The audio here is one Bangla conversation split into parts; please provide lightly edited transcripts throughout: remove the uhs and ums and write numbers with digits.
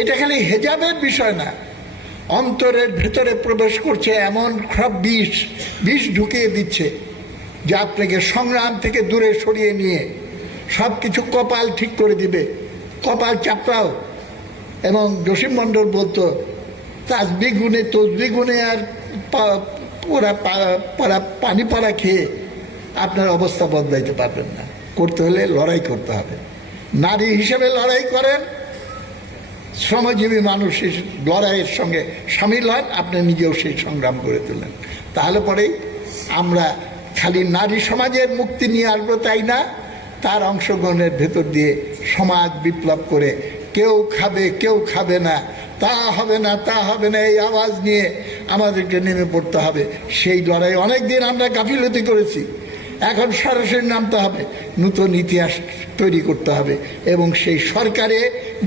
এটা খালি হেজাবের বিষয় না, অন্তরের ভেতরে প্রবেশ করছে এমন সব বিষ ঢুকিয়ে দিচ্ছে যে আপনাকে সংগ্রাম থেকে দূরে সরিয়ে নিয়ে সব কিছু কপাল ঠিক করে দিবে, কপাল চাপড়াও। এবং জসিম মণ্ডল বলতো তসবি গুনে আর পানি পড়া খেয়ে আপনার অবস্থা বদলাইতে পারবেন না। করতে হলে লড়াই করতে হবে। নারী হিসেবে লড়াই করেন, শ্রমজীবী মানুষ লড়াইয়ের সঙ্গে সামিল হন, আপনি নিজেও সেই সংগ্রাম করে তোলেন। তাহলে পরেই আমরা খালি নারী সমাজের মুক্তি নিয়ে আসবো তাই না, তার অংশগ্রহণের ভেতর দিয়ে সমাজ বিপ্লব করে কেউ খাবে কেউ খাবে না, তা হবে না তা হবে না, এই আওয়াজ নিয়ে আমাদেরকে নেমে পড়তে হবে। সেই লড়াই অনেক দিন আমরা গাফিলতি করেছি, এখন সরাসরি নামতে হবে, নতুন ইতিহাস তৈরি করতে হবে এবং সেই সরকারে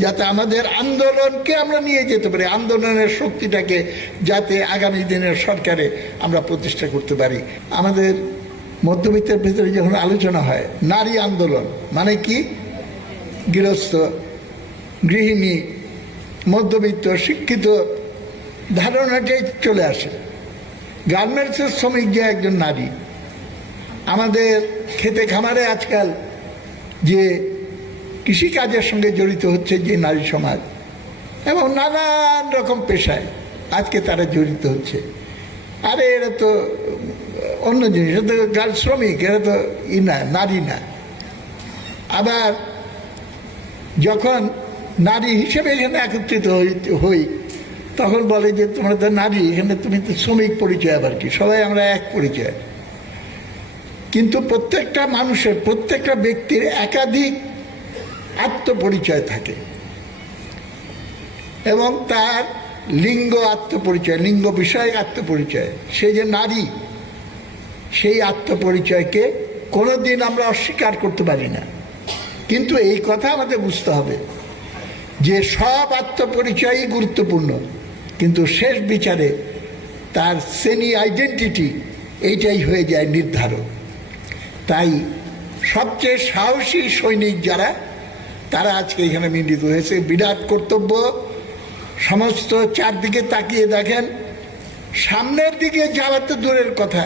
যাতে আমাদের আন্দোলনকে আমরা নিয়ে যেতে পারি, আন্দোলনের শক্তিটাকে যাতে আগামী দিনের সরকারে আমরা প্রতিষ্ঠা করতে পারি। আমাদের মধ্যবিত্তের ভেতরে যখন আলোচনা হয় নারী আন্দোলন মানে কি, গৃহস্থ, গৃহিণী, মধ্যবিত্ত, শিক্ষিত ধারণাটাই চলে আসে। গার্মেন্টসের শ্রমিক যে একজন নারী, আমাদের খেতে খামারে আজকাল যে কৃষিকাজের সঙ্গে জড়িত হচ্ছে যে নারী সমাজ এবং নানান রকম পেশায় আজকে তারা জড়িত হচ্ছে, আরে এরা তো অন্য জিনিস, এরা তো গার্ল শ্রমিক, এরা তো না, নারী না। আবার যখন নারী হিসেবে এখানে একত্রিত হই তখন বলে যে তোমরা তো নারী, এখানে তুমি তো শ্রমিক পরিচয়, আবার কি সবাই আমরা এক পরিচয়। কিন্তু প্রত্যেকটা মানুষের, প্রত্যেকটা ব্যক্তির একাধিক আত্মপরিচয় থাকে এবং তার লিঙ্গ আত্মপরিচয়, লিঙ্গ বিষয়ক আত্মপরিচয়। সে যে নারী, সেই আত্মপরিচয়কে কোনোদিন আমরা অস্বীকার করতে পারি না। কিন্তু এই কথা আমাদের বুঝতে হবে যে সব আত্মপরিচয়ই গুরুত্বপূর্ণ, কিন্তু শেষ বিচারে তার শ্রেণী আইডেন্টিটি এইটাই হয়ে যায় নির্ধারক। তাই সবচেয়ে সাহসী সৈনিক যারা, তারা আজকে এখানে মিলিত হয়েছে। বিরাট কর্তব্য। সমস্ত চারদিকে তাকিয়ে দেখেন, সামনের দিকে যাওয়ার তো দূরের কথা,